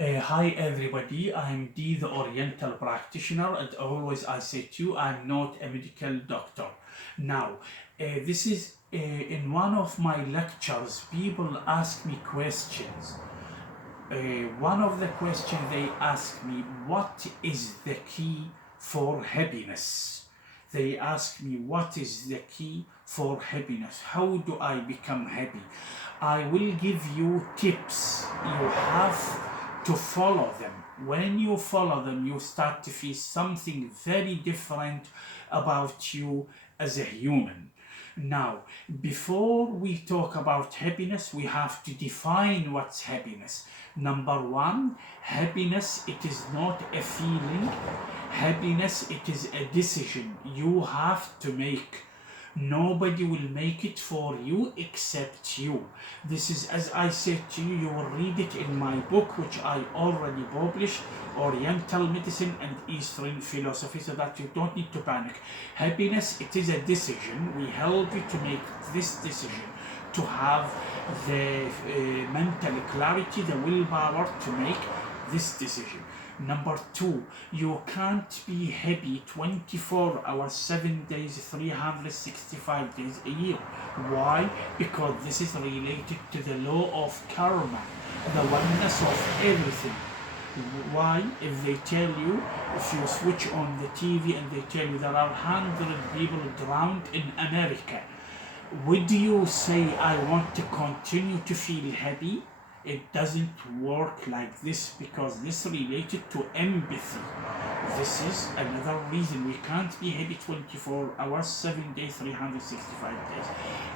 Hi everybody, I'm Dee, the Oriental practitioner, and always I say to you, I'm not a medical doctor. Now, this is in one of my lectures, people ask me questions. One of the questions they ask me, what is the key for happiness? They ask me, what is the key for happiness? How do I become happy? I will give you tips. You have to follow them. When you follow them, you start to feel something very different about you as a human. Now, before we talk about happiness, we have to define what's happiness. Number one, happiness, it is not a feeling. Happiness, it is a decision you have to make. Nobody will make it for you except you. This is, as I said to you, you will read it in my book, which I already published, Oriental Medicine and Eastern Philosophy, so that you don't need to panic. Happiness, it is a decision. We help you to make this decision, to have the mental clarity, the willpower to make this decision. Number two, you can't be happy 24 hours, 7 days, 365 days a year. Why? Because this is related to the law of karma, the oneness of everything. Why? If they tell you, if you switch on the TV and they tell you there are 100 people drowned in America, would you say, I want to continue to feel happy? It doesn't work like this, because this is related to empathy. This is another reason we can't be happy 24 hours, 7 days, 365 days.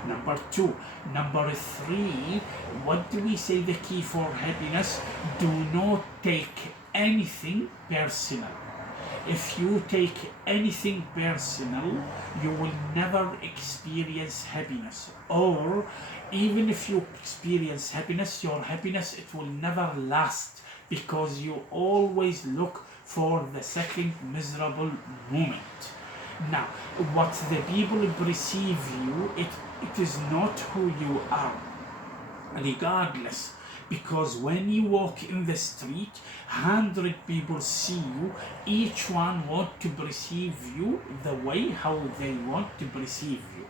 Number two. Number three, what do we say the key for happiness? Do not take anything personal. If you take anything personal, you will never experience happiness. Or even if you experience happiness, your happiness, it will never last, because you always look for the second miserable moment. Now, what the people perceive you, it is not who you are, regardless. Because when you walk in the street, 100 people see you, each one want to perceive you the way how they want to perceive you.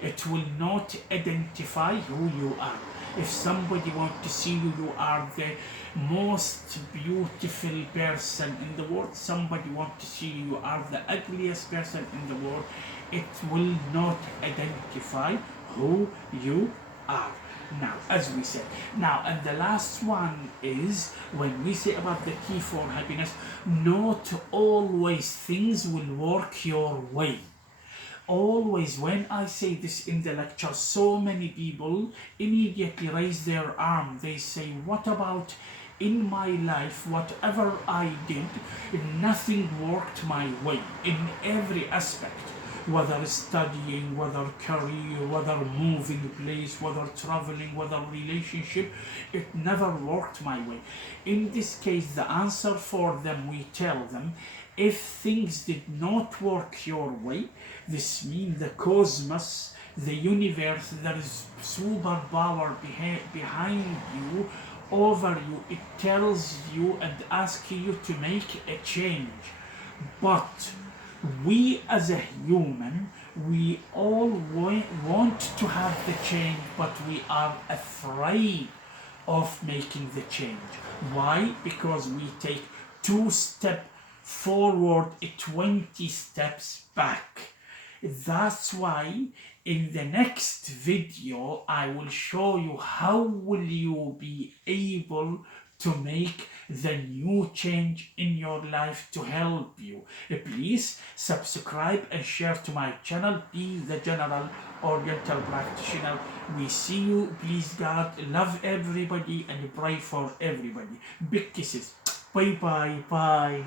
It will not identify who you are. If somebody wants to see you, you are the most beautiful person in the world. Somebody wants to see you, you are the ugliest person in the world. It will not identify who you are. Now, as we said, now, and the last one is, when we say about the key for happiness, not always things will work your way. Always, when I say this in the lecture, so many people immediately raise their arm. They say, what about in my life, whatever I did, nothing worked my way in every aspect, whether studying, whether career, whether moving place, whether traveling, whether relationship, it never worked my way. In this case, the answer for them, we tell them, if things did not work your way, this means the cosmos, the universe, there is superpower behind you, over you. It tells you and asks you to make a change. But we as a human, we all want to have the change, but we are afraid of making the change. Why? Because we take 2 steps forward, 20 steps back. That's why in the next video I will show you how will you be able to make the new change in your life to help you. Please subscribe and share to my channel. Be the General Oriental Practitioner. We see you. Please God, love everybody and pray for everybody. Big kisses. Bye bye. Bye.